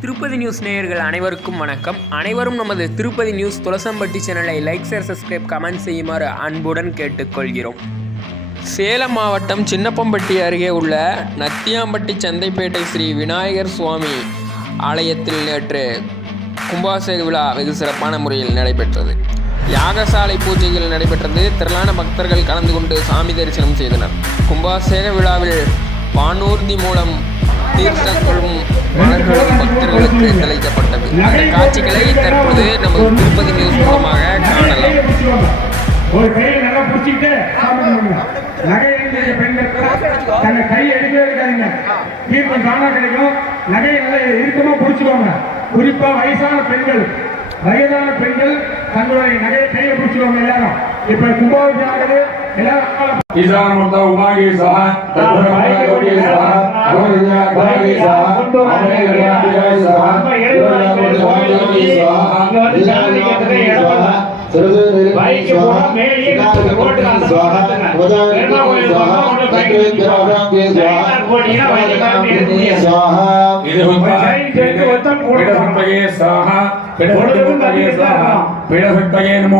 Tirupati news நேயர்கள் அனைவருக்கும் வணக்கம். அனைவரும் நமது திருப்பதி நியூஸ் துளசம்பட்டி சேனலை லைக் ஷேர் சப்ஸ்கிரைப் கமெண்ட் செய்யுமாறு அன்புடன் கேட்டுக்கொள்கிறோம். சேலம் மாவட்டம் சின்னப்பம்பட்டி அருகே உள்ள நத்தியாம்பட்டி சந்தைப்பேட்டை ஸ்ரீ விநாயகர் சுவாமி ஆலயத்தில் நேற்று கும்பாசேக விழா வெகு சிறப்பான முறையில் நடைபெற்றது. யாகசாலை பூஜைகள் நடைபெற்றது. திரளான பக்தர்கள் கலந்து கொண்டு சாமி தரிசனம் செய்தனர். கும்பாசேக விழாவில் வானூர்தி மூலம் தீர்த்தங்களும் மலர்களும் பக்தர்களுக்கு தெளிக்கப்பட்டது. அந்த காட்சிகளை தற்போது நமது திருப்பதி நியூஸ் மூலமாக காணலாம். ஒரு கையை நல்லா பிடிச்சிட்டு நகை அணிந்த பெண்கள் தன்னை கை எடுக்கவே இருக்காதீங்க தீர்ப்பு தானா கிடைக்கும் நகையை நல்லா இறுக்கமா பிடிச்சுக்கோங்க குறிப்பா வயசான பெண்கள் வயதான பெண்கள் தங்களுடைய நகையை கையில பிடிச்சுக்கோங்க எல்லாரும். இப்ப கும்பாபிஷேகம் ईशानमूर्तौमागे सह तद्भुरमागे सह भुरजाभागे सह अमेरयाभागे सह दुर्गाभुरभागे सह ईशानमूर्ते सह सर्वदेवाय सह नारकोटि सह वदारकोटि सह तत्वेन्द्राभागे सह वदारकोटि सह इदहुत्पा इदहुत्पये सह பீடசக்தகே நமோ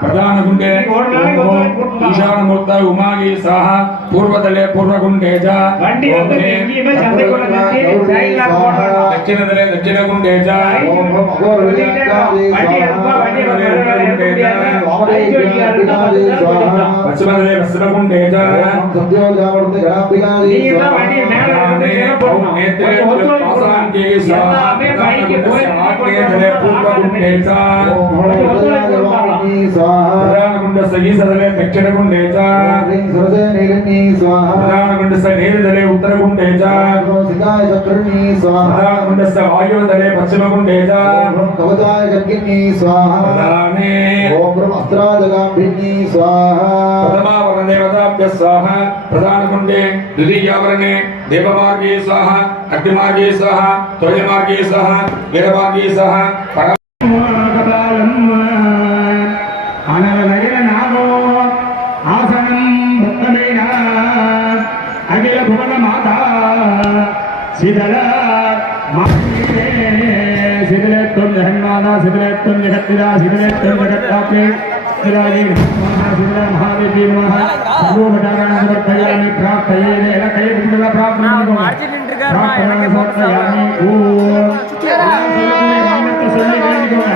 பிரதானகுண்டே ஈசானமூர்த்த உமாகி சாஹ பூர்வதலே பூர்வகுண்டே ஜ. தட்சிணதலே தட்சிணகுண்டே ஜ. பச்சிமதலே பச்சிமகுண்டே ஜ சத்யோஜாவர்த்த கணாபிகாரி ने बहु नेत्र प्रसाद के साथ आपके जले पूर्व नेता स्वाहा सही सदले दक्षिण गुंडेचा हृदय निरनी स्वाहा गुंड सही दले उत्तर गुंडेचा सिकाय चक्रनी स्वाहा गुंड स वायु दले पश्चिम गुंडेचा कवताय गगिनी स्वाहा ने ओम ब्रह्मास्त्र दगा भिनी स्वाहा प्रथमा वरणे वदाभ्य स्वाहा प्रधान गुंडे द्वितीय वरणे देवमा అగ్నిమార్గే సహ అగ్నిమార్గే సహ తోయమార్గే సహ వీరమార్గే సహ పర అఖిల భువన మాత శిథల శిథిలేత్వం జగన్మాత శిథిలేత్వం జగత్తిరా శిథిలేత్వం జగత్తాపే శిథిలాగే మహా சொல்லி வேண்டிக்கோங்க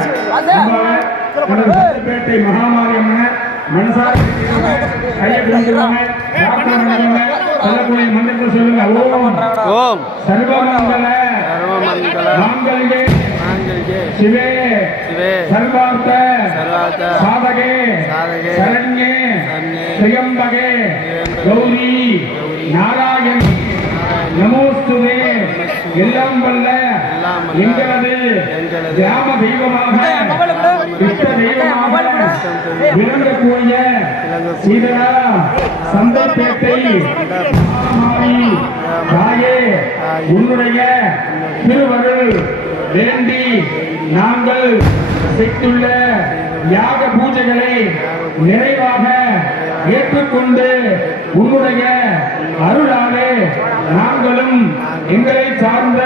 பேட்டை மனசார கையை சொல்லக்கூடிய மந்திரத்தை சொல்லுங்க ஓம் ஓம் சர்வமங்கல மாங்கல்யே சிவே சர்வார்த்த சாதகே சரண்யே திரியம்பகே கௌரி நாராயண் நமோஸ்துவே. எல்லாம் வல்ல. எங்களது கிராம தெய்வமாக இஷ்ட தெய்வமாக விளங்கக்கூடிய சீதரா சந்தர்ப்பேட்டை மாரி தாயே உன்னுடைய திருவருள் வேண்டி நாங்கள் செய்துள்ள யாக பூஜைகளை நிறைவாக ஏற்றுக்கொண்டு உன்னுடைய அருளாலே நாங்களும் எங்களை சார்ந்த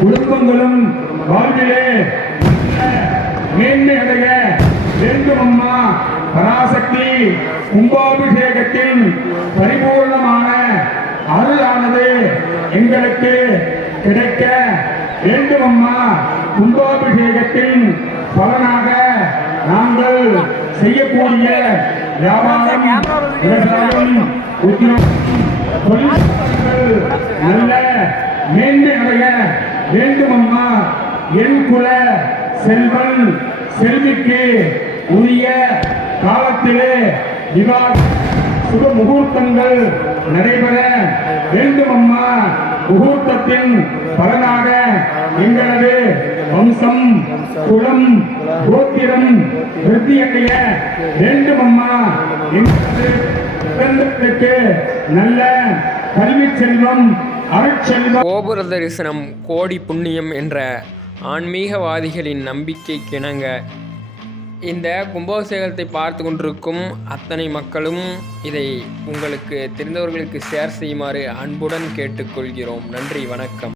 குடும்பங்களும் வாழ்விலே மேன்மை அடைய வேண்டும் அம்மா பராசக்தி கும்பாபிஷேகத்தின் பரிபூர்ணமான அருளானது எங்களுக்கு கிடைக்க வேண்டும் அம்மா கும்பாபிஷேகத்தின் பலனாக நாங்கள் செய்யக்கூடிய வியாபாரம் விவசாயம் உத்தியோகம் நல்ல மேன்மை அடைய வேண்டும் அம்மா என் குல செல்வன் செல்விக்கு உரிய காலத்திலே விவாத சுப முகூர்த்தங்கள் நடைபெற வேண்டுமம்மா முகூர்த்தத்தின் பலனாக எங்களது வம்சம் குலம் கோத்திரம் விருத்தியடைய வேண்டும் அம்மா. எங்களது நல்ல கல்வி செல்வம் அருட்செல்வம் கோபுர தரிசனம் கோடி புண்ணியம் என்ற ஆன்மீகவாதிகளின் நம்பிக்கை கிணங்க இந்த கும்பாபிஷேகத்தை பார்த்து கொண்டிருக்கும் அத்தனை மக்களும் இதை உங்களுக்கு தெரிந்தவர்களுக்கு ஷேர் செய்யுமாறு அன்புடன் கேட்டுக்கொள்கிறோம். நன்றி வணக்கம்.